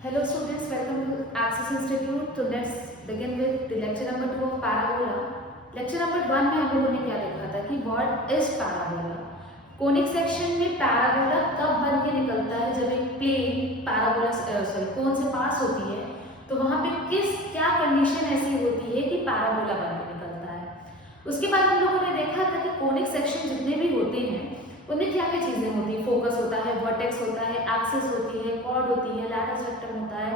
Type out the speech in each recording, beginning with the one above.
Hello students, welcome to Access Institute. So let's begin with the lecture number 2 of parabola. Lecture number 1 में हम लोगों ने क्या देखा था कि what is parabola. Conic section में पैराबोला कब बन के निकलता है जब एक प्लेन पैराबोला कोन से पास होती है तो वहाँ पे क्या कंडीशन ऐसी होती है कि पैराबोला बन के निकलता है. उसके बाद हम लोगों ने देखा था कि कोनिक सेक्शन जितने भी होते हैं उनमें क्या क्या चीजें होती है. फोकस होता है, वर्टेक्स होता है, एक्सिस होती है, कॉर्ड होती है, लैटिस वेक्टर होता है.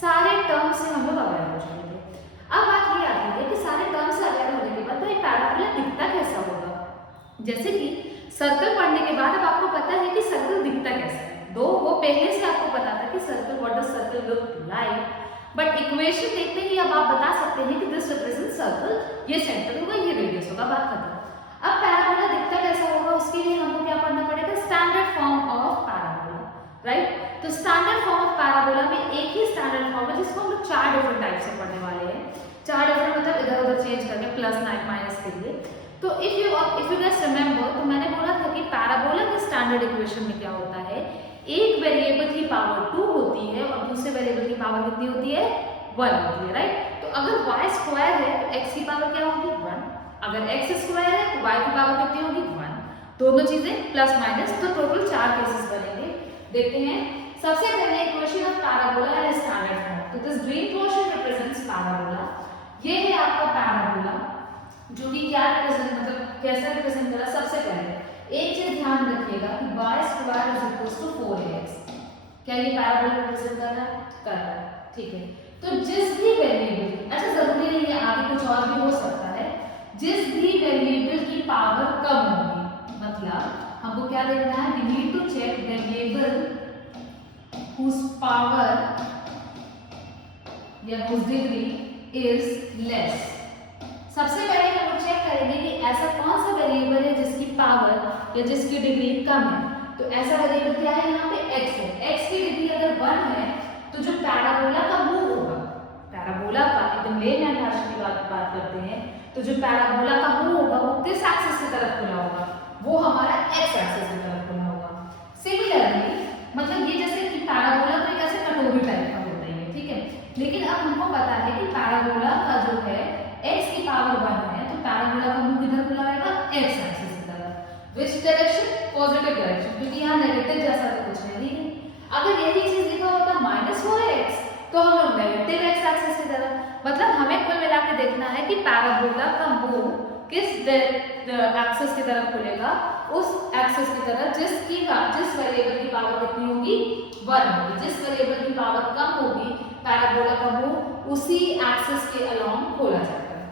सारे टर्म्स से हम लोग अवेयर हो जाएंगे. अब बात ये आती है कि सारे टर्म्स से अवेयर होने के बाद तो ये पैराबोला दिखता कैसा होगा. जैसे कि सर्कल पढ़ने के बाद अब आपको पता है कि सर्कल दिखता कैसा है. दो वो पहले से आपको पता था कि circle what does circle look like, but equation देखते ही अब आप बता सकते हैं कि दिस रिप्रेजेंट सर्कल, ये सेंटर होगा, ये रेडियस होगा, बात खत्म. अब पैराबोला दिखता कैसा होगा उसके लिए हमको क्या पढ़ना पड़ेगा, standard form of parabola, right. तो स्टैंडर्ड फॉर्म ऑफ पैराबोला में एक ही स्टैंडर्ड फॉर्म है जिसको हम लोग चार डिफरेंट टाइप से पढ़ने वाले हैं. चार डिफरेंट मतलब इधर उधर चेंज करके प्लस माइनस के लिए. तो इफ यू जस्ट रिमेंबर, तो मैंने बोला था कि पैराबोला के स्टैंडर्ड इक्वेशन में क्या होता है, एक वेरिएबल की पावर 2 होती है और दूसरे वेरिएबल की पावर कितनी होती है, 1 होती है, राइट. तो अगर y स्क्वायर है तो x की पावर क्या होगी, 1. अगर x स्क्वायर है तो y की पावर कितनी होगी, 1. दोनों चीजें प्लस माइनस, तो टोटल 4 केसेस बनेंगे. देखते हैं. सबसे पहले equation of parabola and standard form. तो this green portion represents parabola. ये है आपका पैराबोला जो कि क्या रिप्रेजेंट मतलब कैसा रिप्रेजेंट कर रहा है. सबसे पहले एक चीज ध्यान रखिएगा कि y square is equal to 4ax. क्या ये पैराबोला रिप्रेजेंट कर रहा है, ठीक है. तो जिस भी वेरिएबल, अच्छा जरूरी नहीं है, आगे कुछ और भी हो सकता है, जिस भी वेरिएबल की पावर कम होगी, मतलब हमको क्या देखना है, we need to check variable whose power या whose degree is less. सबसे पहले हम लोग चेक करेंगे कि ऐसा कौन सा वेरिएबल है जिसकी पावर या जिसकी डिग्री कम है. तो ऐसा वेरिएबल क्या है, यहाँ पे x है. x की डिग्री अगर 1 है तो जो पैराबोला का मूव होगा, पैराबोला का एकदम लेमैन भाषा की बात करते हैं, तो जो पैराबोला का मूव होगा वो किस एक्सिस की तरफ खुला होगा, वो हमारा x एक्सिस की तरफ खुला होगा. सिमिलरली मतलब ये जैसे कि पैराबोला तो एक ऐसे कटोरी टाइप का होता है, ठीक है. लेकिन अब हमको पता है कि पैराबोला का जो है x की पावर 1 है, तो पैराबोला का मूव किधर खुला रहेगा, x एक्सिस की तरफ. विच डायरेक्शन, पॉजिटिव डायरेक्शन, क्योंकि यहाँ नेगेटिव जैसा तो कुछ है नहीं. अगर यही चीज लिखा होता -4x तो हम लोग नेगेटिव x एक्सिस की तरफ. मतलब हमें कुल मिला के देखना है कि पैराबोला का मूव किस एक्सिस की तरफ खुलेगा, उस एक्सिस की तरफ जिस वेरिएबल की पावर कितनी होगी, 1 होगी. जिस वेरिएबल की पावर कम होगी पैराबोला का मूव उसी एक्सिस के अलोंग खोला जाता है,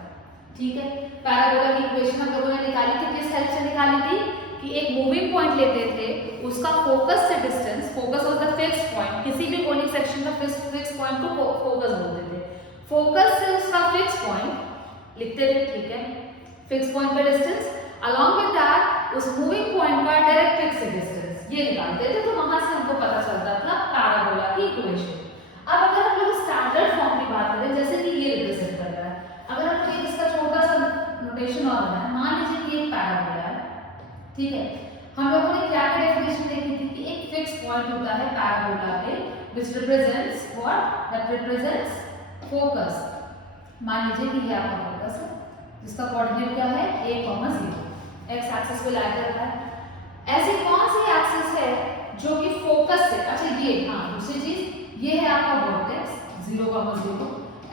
ठीक है. पैराबोला की इक्वेशन हम लोगों ने निकाली थी, किस हेल्प से निकाली थी कि एक मूविंग पॉइंट लेते थे, उसका फोकस से distance, focus was the fix point, किसी भी कोनिक सेक्शन का फिक्स पॉइंट को फोकस बोलते थे. फोकस से उसका फिक्स पॉइंट लिखते थे, ठीक है. फिक्स पॉइंट का डिस्टेंस अलोंग विद दैट उस मूविंग पॉइंट का डायरेक्ट्रिक्स से डिस्टेंस, ये निकालते थे. तो वहां से हमको पता चलता था पैराबोला की इक्वेशन. अब अगर हम लोग स्टैंडर्ड फॉर्म की बात करें, जैसे कि ये रिप्रेजेंट कर रहा है, अगर हम लोग इसका छोटा सा नोटेशन और बनाए, मान लीजिए कि एक पैराबोला है, ठीक है. हम लोगों ने क्या डेफिनेशन देखी थी कि एक फिक्स पॉइंट होता है पैराबोला पे which represents what, that represents focus. मान लीजिए कि ये आपका फोकस है जिसका कोऑर्डिनेट क्या है, a, 0. x एक्सिस को लाई करता है. ऐसी कौन सी एक्सिस है जो कि फोकस से, अच्छा ये दूसरी चीज ये है आपका वर्टेक्स 0, 0.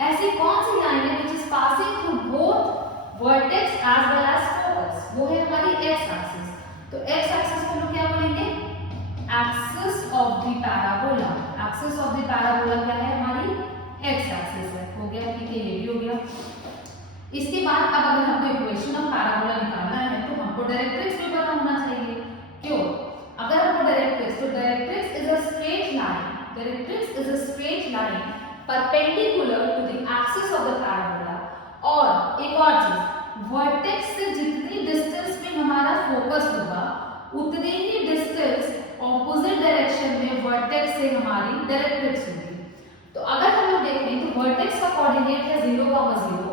ऐसी कौन सी लाइन है which is passing through both vertex as well as focus, वो है हमारी x एक्सिस. तो x एक्सिस को हम क्या बोलेंगे, axis of the parabola. Axis of the parabola क्या है, हमारी x एक्सिस है. हो गया, ठीक है, ये भी हो गया. इसके बाद अब अगर हमको इक्वेशन ऑफ पैराबोला निकालना है तो हमको डायरेक्ट्रिक्स भी पता होना चाहिए. क्यों, अगर हमको डायरेक्ट्रिक्स, तो directrix is a straight line, directrix is a straight line perpendicular to the axis of the parabola. और एक और चीज, वर्टेक्स से जितनी डिस्टेंस में हमारा फोकस होगा उतनी ही डिस्टेंस ऑपोजिट डायरेक्शन में वर्टेक्स से हमारी डायरेक्ट्रिक्स होगी. तो अगर हम लोग देखें तो वर्टेक्स का कोऑर्डिनेट है 0, 0,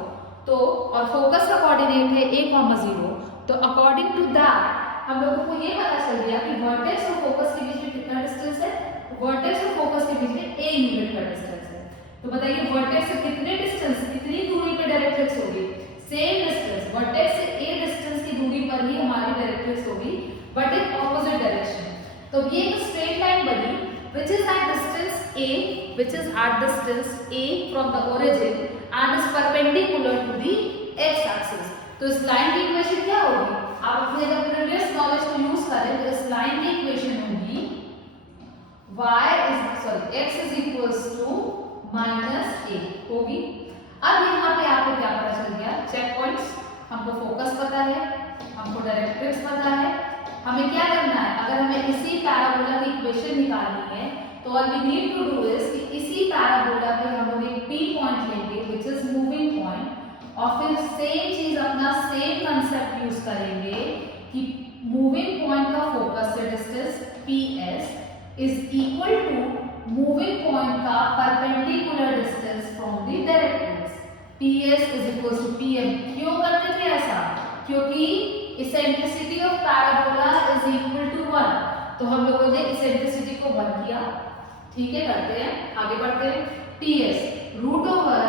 तो और फोकस का कोऑर्डिनेट है a, 0. तो अकॉर्डिंग टू दैट हम लोगों को ये पता चल गया कि वर्टेक्स और फोकस के बीच में कितना डिस्टेंस है, वर्टेक्स और फोकस के बीच में a यूनिट का तो बताइए वर्टेक्स से कितने डिस्टेंस, कितनी दूरी पे डायरेक्ट्रिक्स होगी, सेम डिस्टेंस, वर्टेक्स से ए डिस्टेंस की दूरी पर ही हमारी डायरेक्ट्रिक्स होगी बट इन ऑपोजिट डायरेक्शन। तो ये एक स्ट्रेट लाइन बनी which is at distance a from the origin and is perpendicular to the x axis। तो इस लाइन की इक्वेशन क्या होगी, आप अपने अगर प्रीवियस नॉलेज को यूज करें तो इस लाइन की इक्वेशन होगी x is equals to minus a होगी। अब यहाँ पे आपको क्या पता चल गया, चेक पॉइंट्स, हमको फोकस पता है, हमको डायरेक्ट्रिक्स पता है, हमें क्या करना है, अगर हमें इसी पैराबोला की इक्वेशन निकालनी है तो all we need to do is कि इसी पैराबोला पे हम लोग एक पी पॉइंट लेंगे विच इज मूविंग पॉइंट और फिर सेम चीज अपना सेम कंसेप्ट यूज करेंगे कि मूविंग पॉइंट का फोकस से distance PS is equal to moving point का perpendicular distance from the directrix. PS is equal to PM। क्यों करते थे ऐसा, क्योंकि eccentricity of parabola is equal to 1, तो हम लोगों ने इसेंट्रिसिटी को 1 किया। ठीक है, करते हैं, आगे बढ़ते हैं। TS root over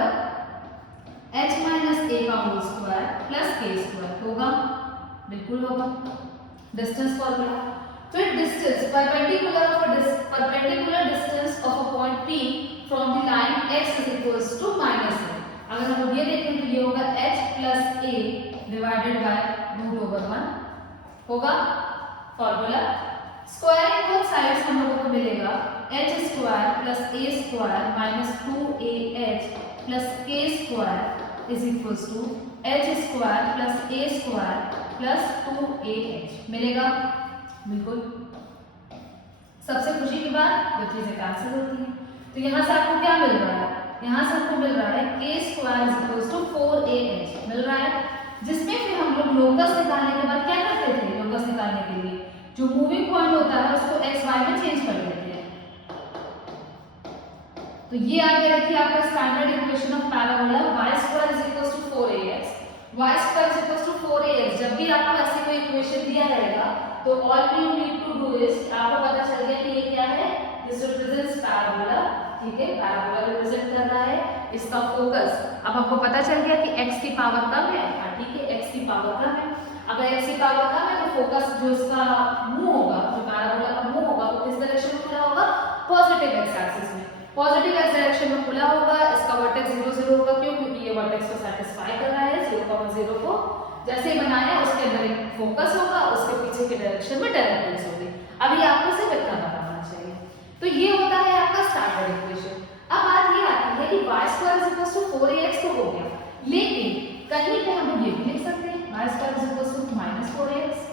h minus a का whole square plus k square होगा, बिल्कुल होगा, डिस्टेंस फॉर्मूला। फिर distance perpendicular distance of a point P from the line x is equals to minus a। अगर हम ये देखें तो ये होगा h plus a divided by root over 1 होगा फॉर्मूला। स्क्वायरिंग बोथ साइड्स हम लोगों को मिलेगा h square plus a square minus 2ah plus k square is equals to h square plus a square plus 2ah मिलेगा, बिल्कुल। सबसे खुशी की बात जो चीजें कैंसिल होती हैं, तो यहाँ से आपको क्या मिल रहा है, यहाँ से आपको मिल रहा है k square is equals to 4ah मिल रहा है, जिसमें फिर हम लोग लोकस निकालने के बाद क्या करते थे, लोकस निकालने के लिए जो मूविंग पॉइंट होता है उसको एक्स वाई में चेंज कर देते हैं। तो ये आ गया, देखिए आपका standard equation of parabola y square is equals to 4ax, y square is equals to 4ax। जब भी आपको ऐसे कोई इक्वेशन दिया रहेगा तो all you need to do is, आपको पता चल गया कि ये क्या है, दिस रिप्रेजेंट्स पैराबोला। ठीक है, पैराबोला रिप्रेजेंट कर रहा है, इसका फोकस अब आपको पता चल गया कि x की पावर कम है। ठीक है, x की पावर कम है, अगर x की पावर कम है तो फोकस जो इसका मुंह होगा, जो पैराबोला का मुंह होगा, तो किस डायरेक्शन में खुला होगा, पॉजिटिव x एक्सिस में, पॉजिटिव x डायरेक्शन में खुला होगा। इसका वर्टेक्स 0 0 होगा, क्यों, क्योंकि ये वर्टेक्स को सैटिस्फाई कर रहा है। 0,0 को जैसे ही बनाया उसके अंदर एक फोकस होगा, उसके पीछे के डायरेक्शन में डायरेक्ट्रिक्स होगी। अभी आपको सिर्फ इतना पता होना चाहिए। तो ये होता है आपका स्टैंडर्ड इक्वेशन। अब बात ये आती है कि y square is equal to 4ax तो हो गया, लेकिन कहीं पे हम ये भी लिख सकते हैं y square is equal to minus 4ax,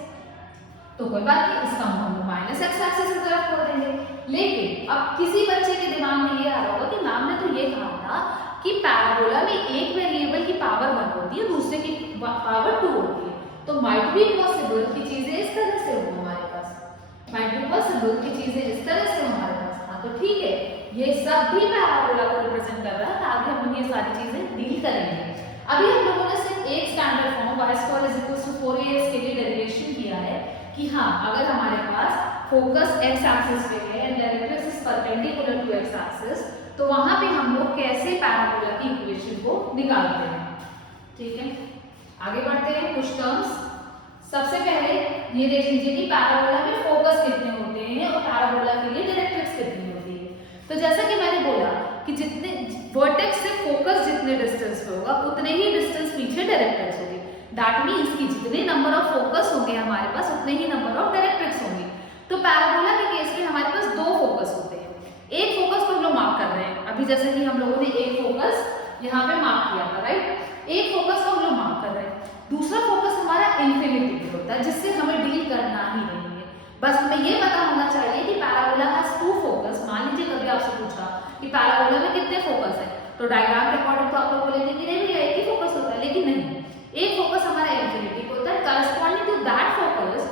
तो कोई बात नहीं, इसका हम माइनस x एक्सिस की तरफ कर देंगे। लेकिन अब किसी बच्चे के दिमाग में ये आ रहा होगा कि मैम ने तो ये कहा था कि पैराबोला में एक वेरिएबल की पावर 1 होती है, दूसरे की पावर 2 होती है, तो माइट बी पॉसिबल कि चीजें इस तरह से हो हमारे पास, माइट बी पॉसिबल कि चीजें इस तरह से हमारे पास। हाँ तो ठीक है, ये सब भी पैराबोला को रिप्रेजेंट कर रहा है, तो आगे हम ये सारी चीजें डील करेंगे। अभी हम लोगों ने सिर्फ एक standard form y square is equal to 4ax के लिए डेरिवेशन किया है कि हाँ, अगर हमारे पास फोकस x एक्सिस पे है and directrix is perpendicular to x axis, तो वहां पे हम लोग कैसे पैराबोला की इक्वेशन को निकालते हैं। ठीक है, आगे बढ़ते हैं कुछ टर्म्स। सबसे पहले ये देख लीजिए कि पैराबोला में फोकस कितने होते हैं और पैराबोला के लिए डायरेक्ट्रिक्स कितनी होती है। तो जैसा कि मैंने बोला कि जितने वर्टेक्स से फोकस जितने डिस्टेंस पे होगा उतने ही डिस्टेंस पीछे डायरेक्ट्रिक्स होगी। दैट मींस कि जितने नंबर ऑफ फोकस होंगे हमारे पास उतने ही नंबर ऑफ डायरेक्ट्रिक्स होंगे। तो पैराबोला के केस में हमारे पास 2 फोकस होते हैं, एक फोकस को हम लोग मार्क कर रहे हैं अभी, जैसे कि हम लोगों ने एक फोकस यहाँ पे मार्क किया था, राइट, एक फोकस को हम लोग मार्क कर रहे हैं। दूसरा फोकस हमारा इंफिनिटी पे होता है, जिससे हमें डील करना ही नहीं है। बस हमें ये पता होना चाहिए कि पैराबोला हैज 2 फोकस। मान लीजिए कभी आपसे पूछा कि पैराबोला में कितने फोकस है, तो डायग्राम के अकॉर्डिंग तो आप लोग बोलेंगे कि नहीं भैया एक ही फोकस होता है, लेकिन नहीं, एक फोकस हमारा इंफिनिटी पे होता है। Corresponding to that focus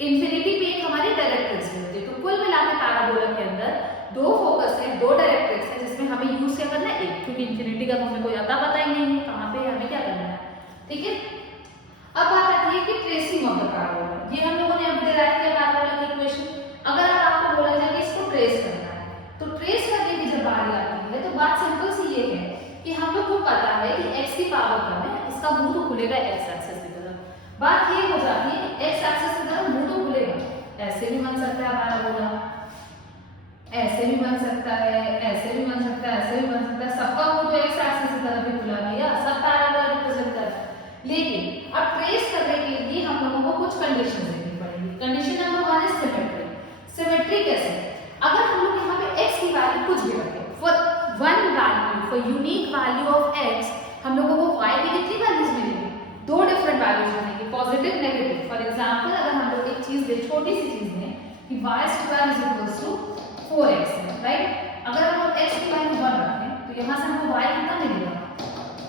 infinity पे एक हमारी डायरेक्ट्रिक्स भी होती है। तो कुल मिलाकर पैराबोला के अंदर 2 फोकस है, 2 डायरेक्ट्रिक्स है, जिसमें हमें यूज क्या करना है, एक, क्योंकि इंफिनिटी का हमें कोई अता पता ही नहीं है कहाँ पे हमें क्या करना है। ठीक है, अब बात आती है कि ट्रेसिंग ऑफ द पैराबोला। ये हम लोगों ने अभी डिराइव किया पैराबोला की इक्वेशन। अगर आपको बोला जाए कि इसको ट्रेस करना है, तो ट्रेस करने की जब बारी आती है तो बात सिंपल सी को पता है कि x की पावर कम है, इसका मुंह तो खुलेगा x एक्सिस की तरफ। बात ये हो जाती है कि x एक्सिस की तरफ मुंह तो खुलेगा, ऐसे भी बन सकता है पैराबोला, ऐसे भी बन सकता है, ऐसे भी बन सकता है, ऐसे भी बन सकता है, सबका मुंह तो x एक्सिस की तरफ ही खुला भैया, सब पैराबोला रिप्रेजेंट कर रहा है। लेकिन अब ट्रेस करने के लिए हम लोगों को कुछ कंडीशन देखनी पड़ेगी। Condition number 1 is symmetry. Symmetry कैसे? अगर हम लोग यहाँ पे x की वैल्यू कुछ भी रखें, for one value, for unique value of x, हम लोगों को y की कितनी वैल्यूज मिलेंगी? दो डिफरेंट वैल्यूज मिलेंगी, पॉजिटिव नेगेटिव। फॉर एग्जांपल अगर हम लोग एक चीज दें, छोटी सी चीज में कि y² 4x है, राइट? अगर हम लोग x की वैल्यू 1 रखें तो यहाँ से हमको y कितना मिलेगा?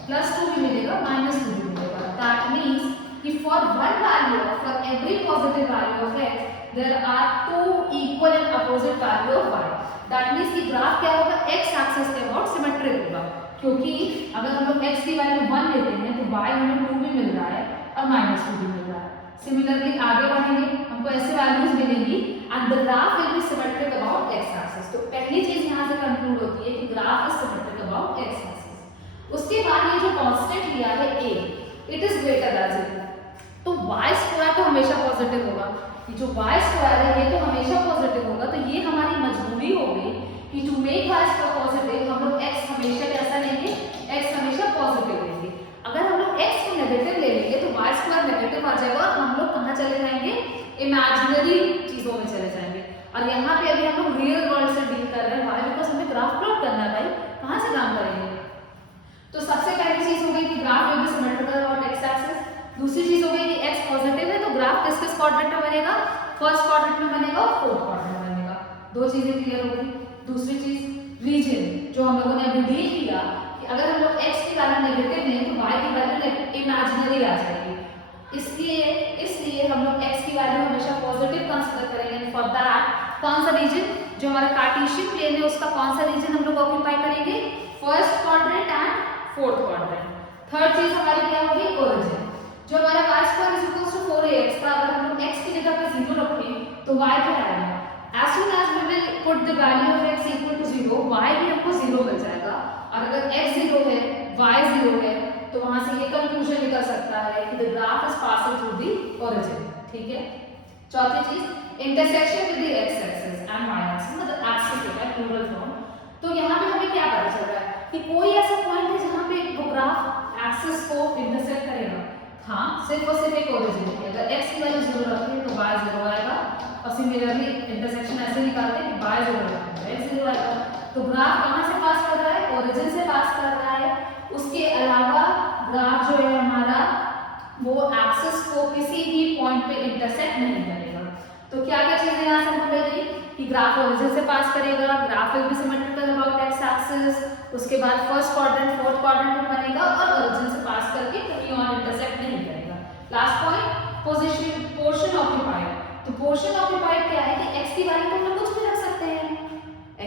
+2 भी मिलेगा, -2 भी मिलेगा। दैट मीन्स कि for one value, for every positive value of x, there are two equal and opposite value of y. That means कि ग्राफ क्या होगा? x एक्सिस के अबाउट सिमेट्रिक होगा, क्योंकि अगर हम लोग x की वैल्यू 1 लेते हैं तो y हमें 2 भी मिल रहा है और -2 भी मिल रहा है। सिमिलरली आगे बढ़ेंगे, हमको ऐसे वैल्यूज मिलेंगी and the graph will be symmetric about x axis. तो पहली चीज यहाँ से कंक्लूड होती है कि graph is symmetric about x axis. उसके बाद ये जो कांस्टेंट लिया है a, it is greater than 0, तो y² तो हमेशा पॉजिटिव होगा। ये जो y² है ये तो हमेशा पॉजिटिव होगा, तो ये हमारी मजबूरी हो गई कि टू मेक y² पॉजिटिव हम लोग x हमेशा कैसा लेंगे? x हमेशा पॉजिटिव लेंगे। अगर हम लोग x को नेगेटिव ले लेंगे तो y² नेगेटिव आ जाएगा और हम लोग कहाँ चले जाएंगे? इमेजिनरी चीजों में चले जाएंगे। और यहाँ पे अभी हम लोग रियल वर्ल्ड से डील कर रहे हैं, why? बिकॉज हमें ग्राफ प्लॉट करना है भाई, कहाँ से काम करेंगे? तो सबसे पहली चीज हो गई कि graph will be symmetrical about x axis. दूसरी चीज हो गई कि x पॉजिटिव है तो ग्राफ किस किस क्वाड्रेंट में बनेगा? फर्स्ट क्वाड्रेंट में बनेगा और फोर्थ क्वाड्रेंट में बनेगा। दो चीजें क्लियर हो गई। दूसरी चीज रीजन, जो हम लोगों ने अभी डील किया कि अगर हम लोग x की वैल्यू नेगेटिव लें तो y की वैल्यू इमेजिनरी आ जाएगी, इसलिए हम लोग x की वैल्यू हमेशा पॉजिटिव कंसीडर करेंगे। फॉर दैट कौन सा रीजन? जो हमारा कार्टेशियन प्लेन है उसका कौन सा रीजन हम लोग ऑक्यूपाई करेंगे? First quadrant and fourth quadrant. Third चीज हमारी क्या होगी? ओरिजिन। जो हमारा y² 4ax था, अगर हम लोग x की जगह पे 0 रखें तो y क्या आएगा? As soon as we will put the value of x equal to 0, y भी हमको 0 मिल जाएगा। और अगर x 0 है, y 0 है, तो वहां से ये कंक्लूजन निकल सकता है कि the graph is passing through the origin। ठीक है। चौथी चीज intersection with the x axis and y axis, मतलब एक्सिस होता है प्लूरल फॉर्म। तो यहाँ पे हमें क्या पता चल रहा है कि कोई ऐसा पॉइंट है जहाँ पे वो ग्राफ एक्सिस को इंटरसेक्ट करेगा? हाँ, सिर्फ और सिर्फ एक ओरिजिन है। अगर x की वैल्यू 0 रखें तो y 0 आएगा, और सिमिलरली इंटरसेक्शन ऐसे निकालते हैं कि y 0 रखें तो x 0 आएगा। तो ग्राफ कहाँ से पास कर रहा है? ओरिजिन से पास कर रहा है। उसके अलावा ग्राफ जो है हमारा वो एक्सिस को किसी भी पॉइंट पे इंटरसेक्ट नहीं करेगा। तो क्या क्या चीजें यहाँ से हमको मिल गई कि ग्राफ ओरिजिन से पास करेगा, graph will be symmetrical about x axis, उसके बाद फर्स्ट क्वाड्रेंट फोर्थ क्वाड्रेंट में बनेगा और ओरिजिन से पास करके कहीं और इंटरसेक्ट नहीं करेगा। Last point position, portion occupied. तो पोर्शन ऑक्यूपाइड क्या है कि x की वैल्यू तो हम लोग कुछ भी रख सकते हैं,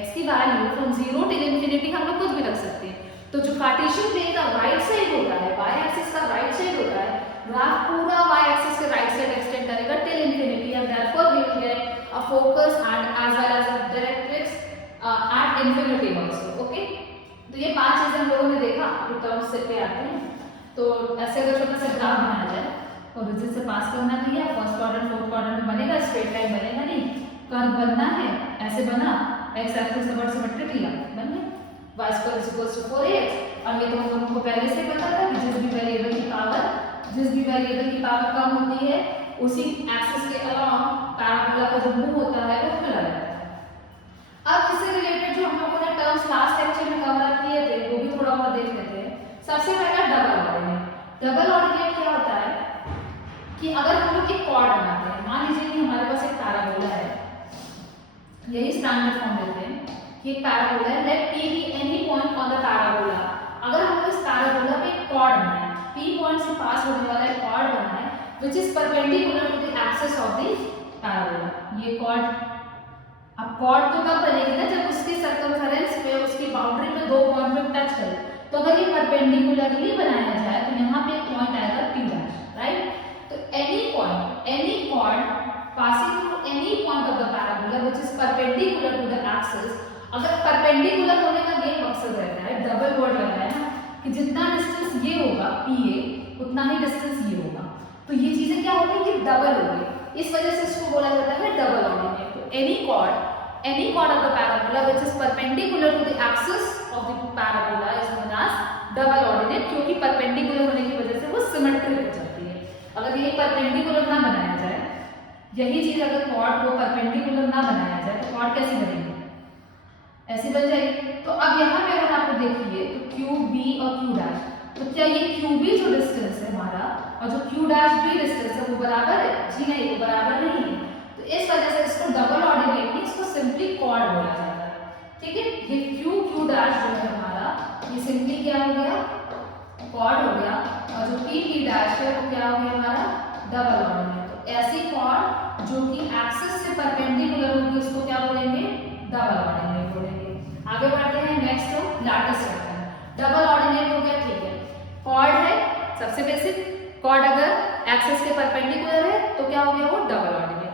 x की वैल्यू फ्रॉम 0 टिल इंफिनिटी हम लोग कुछ भी रख सकते हैं। तो जो कार्टेशियन प्लेन का राइट साइड होता है, y एक्सिस का राइट साइड होता है, ग्राफ पूरा y एक्सिस के राइट साइड एक्सटेंड करेगा till infinity, and therefore we will get a focus and as well as a directrix at infinity also। Okay, तो ये 5 चीजें हम लोगों ने देखा। अभी टर्म्स से पे आते हैं। तो ऐसे अगर छोटा सा ग्राफ बनाया जाए, ओरिजिन से पास करना नहीं है, फर्स्ट क्वाड्रेंट फोर्थ क्वाड्रेंट में बनेगा, स्ट्रेट लाइन बनेगा नहीं, कर्व बनना है, ऐसे बना, x एक्सिस से बट सिमेट्रिक लिया, बन गया y² 4ax। और ये तो हम लोगों को पहले से पता था कि जिस भी वेरिएबल की पावर कम होती है उसी एक्सिस के अलावा पैराबोला का जो मुंह होता है वो खुला रहता है। अब इससे रिलेटेड जो हम लोगों ने टर्म्स लास्ट लेक्चर में कवर किए थे वो भी थोड़ा बहुत देख लेते हैं। सबसे पहला डबल ऑर्डिनेट। डबल ऑर्डिनेट क्या होता है कि अगर हम लोग एक कॉर्ड बनाते हैं, मान लीजिए कि हमारे पास एक पैराबोला है, यही स्टैंडर्ड फॉर्म लेते हैं कि एक पैराबोला है, let p be any point on the parabola. अगर हम लोग इस पैराबोला पे एक कॉर्ड बनाए, p पॉइंट से पास होने वाला एक कॉर्ड बनाए which is perpendicular to the axis of the parabola। ये कॉर्ड, अब कॉर्ड तो कब बनेगी ना जब उसके सर्कमफेरेंस पे, उसकी बाउंड्री पे दो पॉइंट पे टच करे। तो अगर ये परपेंडिकुलरली बनाया जाए तो यहाँ पे एक पॉइंट आएगा p डैश, राइट? तो any point, any chord passing through any point of the parabola which is perpendicular to the axis. अगर परपेंडिकुलर होने का ये मकसद रहता है, डबल वर्ड लगा है ना, कि जितना डिस्टेंस ये होगा PA उतना ही डिस्टेंस ये होगा। तो ये चीजें क्या हो गई कि डबल हो गई, इस वजह से इसको बोला जाता है डबल ऑर्डिनेट। तो any chord of the parabola which is perpendicular to the axis of the parabola is known as double ordinate, क्योंकि परपेंडिकुलर होने की वजह से वो सिमेट्री हो जाती है। अगर ये परपेंडिकुलर ना बनाया जाए, यही चीज अगर कॉर्ड को परपेंडिकुलर ना बनाया जाए तो कॉर्ड कैसी बनेगी, ऐसी बन जाएगी। तो अब यहाँ पे अगर आप देखिए तो QB और Q', तो क्या ये QB जो डिस्टेंस है हमारा और जो Q' डिस्टेंस है वो बराबर है? जी नहीं, वो बराबर नहीं है। तो इस वजह से इसको डबल ऑर्डिनेट नहीं, इसको सिंपली कॉर्ड बोला जाता है। ठीक है, ये Q जो है हमारा, ये सिंपली क्या हो गया, कॉर्ड हो गया, और जो P है वो क्या हो गया हमारा, डबल ऑर्डिनेट। तो ऐसी कॉर्ड जो कि एक्सिस से परपेंडिकुलर होगी उसको क्या बोलेंगे, डबल ऑर्डिनेट बोलेंगे। आगे बढ़ते हैं, नेक्स्ट हो लैटिस सेक्शन। डबल ऑर्डिनेट हो गया, ठीक है, कॉर्ड है सबसे बेसिक, कॉर्ड अगर एक्सिस के परपेंडिकुलर है तो क्या हो गया वो double ordinate.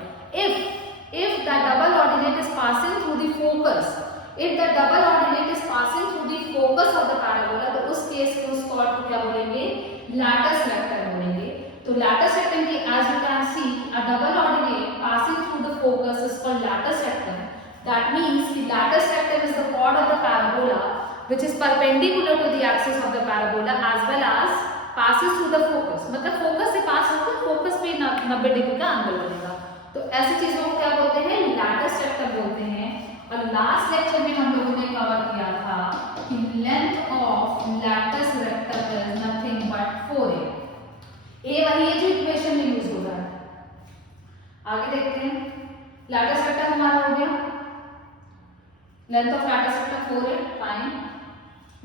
if the double ordinate is passing through the focus, if the double ordinate is passing through the focus of the parabola, तो उस केस में उस कॉर्ड को क्या बोलेंगे, लैटिस वेक्टर बोलेंगे। तो लैटिस वेक्टर की as you can see a double ordinate passing through the focus is called lattice vector. That means the lattice vector is the chord of the parabola which is perpendicular to the axis of the parabola as well as passes through the focus, मतलब focus से पास होकर focus पे 90 degree का angle बनेगा। तो ऐसी चीजों को क्या बोलते हैं, लैटिस वेक्टर बोलते हैं। और लास्ट लेक्चर में हम लोगों ने कवर किया था कि length of lattice vector is nothing but 4a। ए वही है जो इक्वेशन में यूज हो रहा है। आगे देखते हैं, लैटिस वेक्टर हमारा हो गया, length of lattice vector 4a, fine.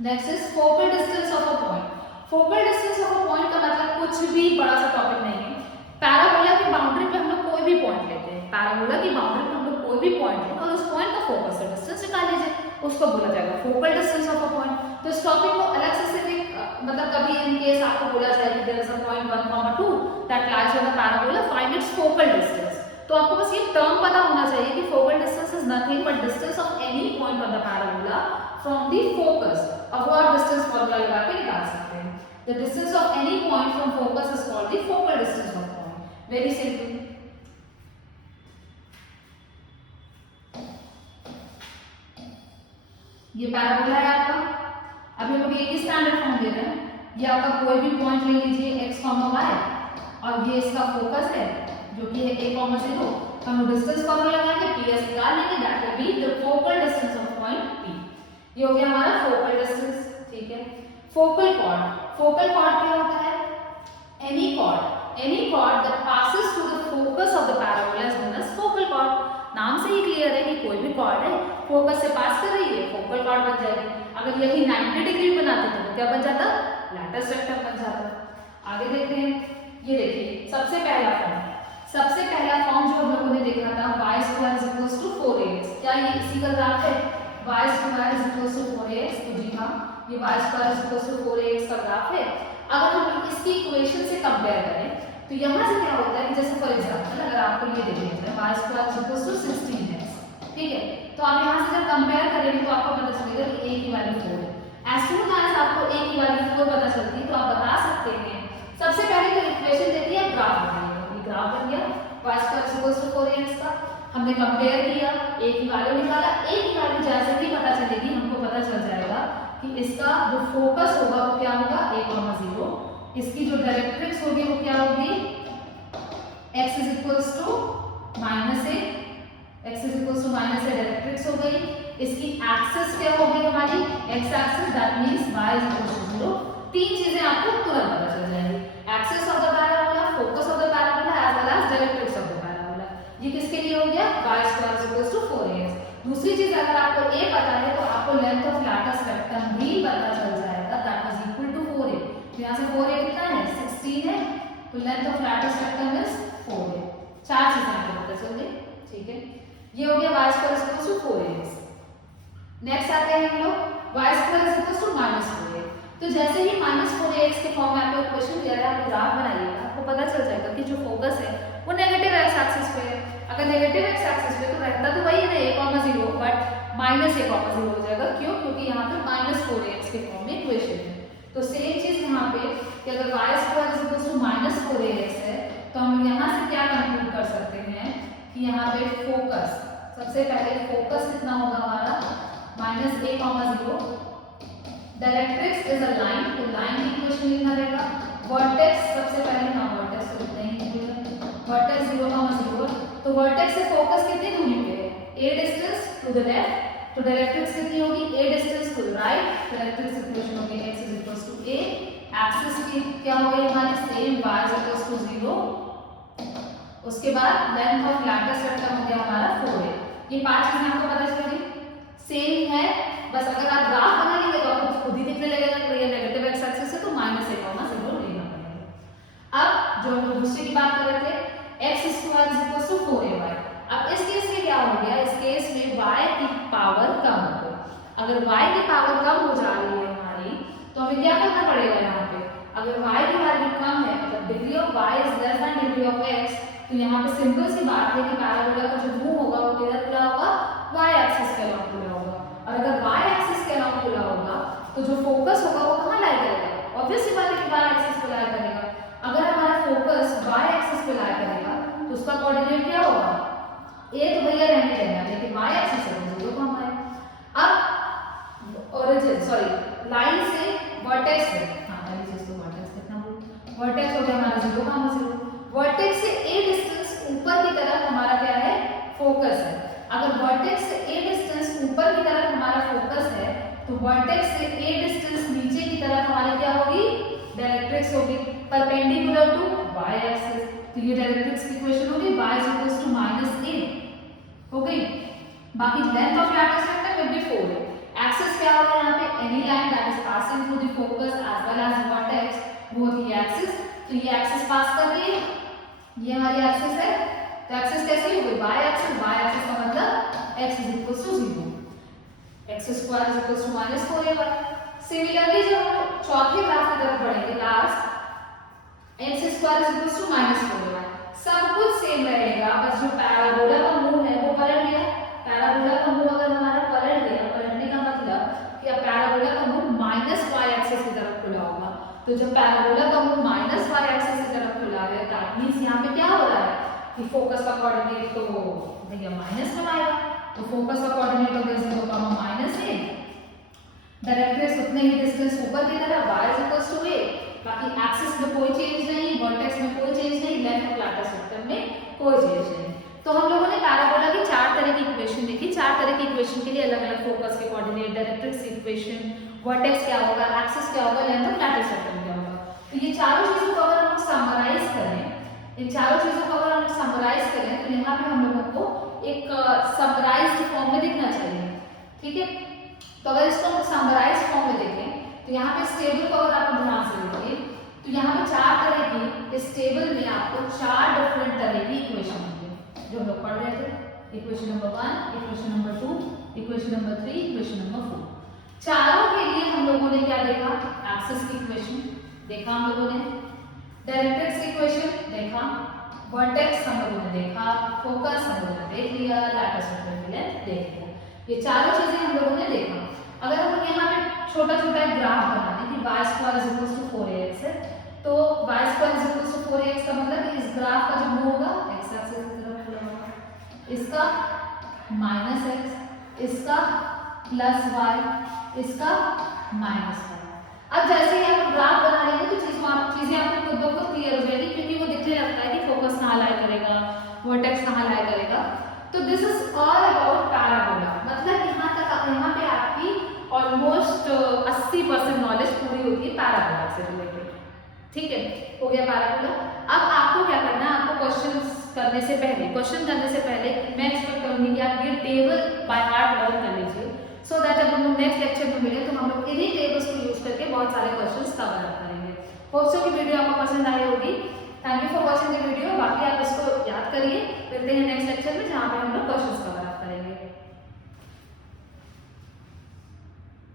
Next is focal distance of a point. Focal distance of a point का मतलब कुछ भी बड़ा सा टॉपिक नहीं है। पैराबोला की बाउंड्री पे हम लोग कोई भी पॉइंट लेते हैं, पैराबोला की बाउंड्री पे हम लोग कोई भी पॉइंट लेते हैं और उस पॉइंट का फोकस से डिस्टेंस निकाल लीजिए, उसको बोला जाएगा focal distance of a point. तो इस टॉपिक को अलग से सिर्फ मतलब कभी इन केस आपको बोला जाए कि there is a point 1, 2 that lies on the parabola, find its focal distance. तो आपको बस ये टर्म पता होना चाहिए कि focal distance is nothing but distance of any point on the parabola from the focus. अब वो डिस्टेंस फॉर्मूला लगा के निकाल सकते हैं। The distance of any point from focus is called the focal distance of point. Very simple. ये parabola है आपका। अभी हम लोग एक ही स्टैंडर्ड फॉर्म दे रहे हैं। ये आपका कोई भी पॉइंट ले लीजिए x, y और ये इसका फोकस है जो कि है a, 0। हम लोग डिस्टेंस फॉर्मूला लगाएंगे, ps निकाल लेंगे, that will be the focal distance of point p। ये हो गया हमारा फोकल डिस्टेंस, ठीक है। फोकल कॉर्ड, फोकल कॉर्ड क्या होता है, any chord that passes through the focus of the parabola is known as focal chord। नाम से ही क्लियर है कि कोई भी कॉर्ड है फोकस से पास कर रही है, फोकल कॉर्ड बन जाएगी। अगर यही 90 डिग्री बनाते तो क्या बन जाता, लैटिस वेक्टर बन जाता। आगे देखते हैं, ये देखिए सबसे पहला फॉर्म जो हम लोगों ने देखा था y² 4ax, क्या ये इसी का ग्राफ है, y² 4ax। तो जी हाँ, ये y² 4ax का ग्राफ है। अगर हम इसकी इक्वेशन से कंपेयर करें तो यहाँ से क्या होता है कि जैसे फॉर एग्जांपल अगर आपको ये देख लेते हैं y² 16x, ठीक है, तो आप यहाँ से जब कंपेयर करेंगे तो आपको पता चलेगा कि a की वैल्यू 4 है। एज सून एज आपको a की वैल्यू 4 पता चलती है तो आप बता सकते हैं, सबसे पहले तो इक्वेशन देती है, ग्राफ बनाइए। ये ग्राफ बन गया y² 4ax का, हमने कंपेयर किया, a की वैल्यू निकाला। a की वैल्यू जैसे ही पता चलेगी हमको पता चल जाएगा कि इसका जो फोकस होगा वो क्या होगा, a, 0। इसकी जो डायरेक्ट्रिक्स होगी वो क्या होगी, x = -a, x = -a directrix हो गई। इसकी एक्सिस क्या होगी हमारी, x axis, that means y = 0। तीन चीजें आपको तुरंत पता चल जाएंगी, axis of the parabola, focus of the parabola as well as directrix of the parabola. ये किसके लिए हो गया, y² 4ax। दूसरी चीज अगर आपको a पता है तो आपको लेंथ ऑफ लैटिस वेक्टर भी पता चल जाएगा, that is equal to 4a। तो यहाँ से 4a कितना है, 16 है, तो length of lattice vector is 4a। चार चीजें आपको पता चल गई, ठीक है। ये हो गया y² 4ax। नेक्स्ट आते हैं हम लोग y² -4a। तो जैसे ही -4ax के फॉर्म में आपको क्वेश्चन दिया है, आप ग्राफ बनाइएगा, आपको पता चल जाएगा कि जो फोकस है वो नेगेटिव x एक्सिस पे है। अगर नेगेटिव x एक्सिस पे तो रहता तो वही है a, 0 बट -a, 0 हो जाएगा। क्यों, क्योंकि यहाँ पे -4ax के फॉर्म में इक्वेशन है। तो सेम चीज यहाँ पे कि अगर y square is equal to minus 4ax है तो हम यहाँ से क्या कंक्लूड कर सकते हैं कि यहाँ पे फोकस, सबसे पहले फोकस कितना होगा हमारा -a,0। Directrix is a line, तो लाइन की इक्वेशन लिखना रहेगा। वर्टेक्स सबसे पहले, हाँ वर्टेक्स तो लिखते हैं, वर्टेक्स 0,0, तो वर्टेक्स से फोकस कितनी दूरी पे है, a distance to the left, तो डायरेक्ट्रिक्स कितनी होगी, a distance to the right, directrix equation होगी x is equal to a, axis की क्या हो गई हमारी same y is equal to 0, उसके बाद लेंथ ऑफ लैटिस वेक्टर हो गया हमारा 4a। ये पांच चीजें आपको पता चली सेम है, बस अगर आप ग्राफ बना लेंगे तो आपको खुद ही दिखने लगेगा कि ये नेगेटिव एक्स एक्सिस है तो -a,0 लेना पड़ेगा। अब जो हम दूसरे की बात कर रहे थे x square is equal to 4ay, अब इस केस में क्या हो गया, इस केस में y की पावर कम हो गई। अगर y की पावर कम हो जा रही है हमारी तो हमें क्या करना पड़ेगा यहाँ पे, अगर y की वैल्यू कम है मतलब degree of y is less than degree of x, तो यहाँ पे सिंपल सी बात है कि पैराबोला का जो मूव होगा वो किधर खुला होगा, y एक्सिस के अलॉन्ग खुला होगा, और अगर y एक्सिस के अलॉन्ग खुला होगा तो जो फोकस होगा वो कहाँ लाई करेगा, ऑब्वियस सी बात है कि y एक्सिस पे लाई करेगा। अगर हमारा फोकस y एक्सिस पे लाई करेगा तो उसका कोऑर्डिनेट क्या होगा, a तो भैया रहने देगा लेकिन y एक्सिस से 0 कम है। अब ओरिजिन सॉरी लाइन से वर्टेक्स है, हां पहली चीज तो वर्टेक्स कितना बोल, वर्टेक्स हो गया हमारा 0,0, वर्टेक्स से a डिस्टेंस ऊपर की तरफ हमारा क्या है, फोकस है। अगर वर्टेक्स से a डिस्टेंस ऊपर की तरफ हमारा फोकस है तो वर्टेक्स से a डिस्टेंस नीचे की तरफ हमारी क्या होगी, डायरेक्ट्रिक्स होगी परपेंडिकुलर टू y एक्सिस, तो ये डायरेक्ट्रिक्स की इक्वेशन होगी y इक्वल्स टू -a हो गई। बाकी length of lattice vector will be 4 है, एक्सिस क्या होगा यहाँ पे, any line that is passing through the focus as well as vertex, वो होती है एक्सिस, तो ये एक्सिस पास कर रही है, ये हमारी एक्सिस है, तो एक्सिस कैसी हो गई, y एक्सिस, y एक्सिस का मतलब x is equal to 0, x square is equal to -4ay। Similarly जब हम चौथे ग्राफ की तरफ बढ़ेंगे last, x square is equal to -4ay, सब कुछ सेम रहेगा, बस जो पैराबोला का मुंह है वो पलट गया। पैराबोला का मुंह अगर हमारा पलट गया, पलटने का मतलब कि अब पैराबोला का मुंह -y एक्सिस की तरफ खुला होगा, तो जब पैराबोला का मुंह -y एक्सिस की तरफ खुला है दैट मींस यहाँ पे क्या हो रहा है कि फोकस का कोऑर्डिनेट तो भैया माइनस में आएगा, तो फोकस का कोऑर्डिनेट हो गया 0,-a, डायरेक्ट्रिक्स उतने ही डिस्टेंस ऊपर की तरफ y is equal to a, बाकी एक्सिस में कोई चेंज नहीं, वर्टेक्स में कोई चेंज नहीं, लेंथ ऑफ लैटिस वेक्टर में कोई चेंज नहीं। तो हम लोगों ने पैराबोला की चार तरह की इक्वेशन देखी, चार तरह की इक्वेशन के लिए अलग अलग फोकस के कोऑर्डिनेट, डायरेक्ट्रिक्स इक्वेशन, वर्टेक्स क्या होगा, एक्सिस क्या होगा, लेंथ ऑफ लैटिस वेक्टर क्या होगा। तो ये चारों चीजों को अगर हम समराइज करें, इन चारों चीजों को अगर हम समराइज करें तो यहाँ पे हम लोगों को एक समराइज्ड फॉर्म में दिखना चाहिए, ठीक है। तो अगर इसको हम समराइज्ड फॉर्म में देखें तो यहाँ पे इस टेबल को अगर आप ध्यान से देखिए तो यहाँ पे चार तरह की, इस टेबल में आपको चार डिफरेंट तरह की इक्वेशन होंगे जो हम लोग पढ़ रहे थे, equation number 1, equation number 2, equation number 3, equation number 4। चारों के लिए हम लोगों ने क्या देखा, एक्सिस की इक्वेशन देखा हम लोगों ने, डायरेक्ट्रिक्स की इक्वेशन देखा, वर्टेक्स हम लोगों ने देखा, फोकस हम लोगों ने देख लिया, लैटिस वेक्टर की लेंथ देख लिया, ये चारों चीजें हम लोगों ने देखा। अगर हम यहाँ पे छोटा छोटा एक ग्राफ बना दें कि y square is equal to 4ax है, तो y square is equal to 4ax का मतलब कि इस ग्राफ का जो मूव होगा x एक्सिस की तरफ खुला होगा, इसका -x, इसका +y, इसका -y। अब जैसे ही आप ग्राफ बना लेंगे तो चीजें आपको खुद ब खुद क्लियर हो जाएगी, क्योंकि वो दिखने लगता है कि फोकस कहाँ लाई करेगा, वर्टेक्स कहाँ लाई करेगा। तो this is all about parabola, मतलब यहाँ पे आपकी ऑलमोस्ट 80% नॉलेज पूरी होती है पैराबोला से रिलेटेड, ठीक है, हो गया पैराबोला। अब आपको क्या करना है, आपको क्वेश्चन करने से पहले मैं एक्सपेक्ट करूंगी कि आप ये टेबल बाय हार्ट लर्न कर लीजिए, सो दैट जब हम लोग नेक्स्ट लेक्चर में मिले तो हम लोग इन्हीं टेबल्स को यूज करके बहुत सारे क्वेश्चंस कवर अप करेंगे। होप सो कि वीडियो आपको पसंद आई होगी। Thank you for watching the video. बाकी आप इसको याद करिए, मिलते हैं नेक्स्ट लेक्चर में जहाँ पे हम लोग क्वेश्चंस कवर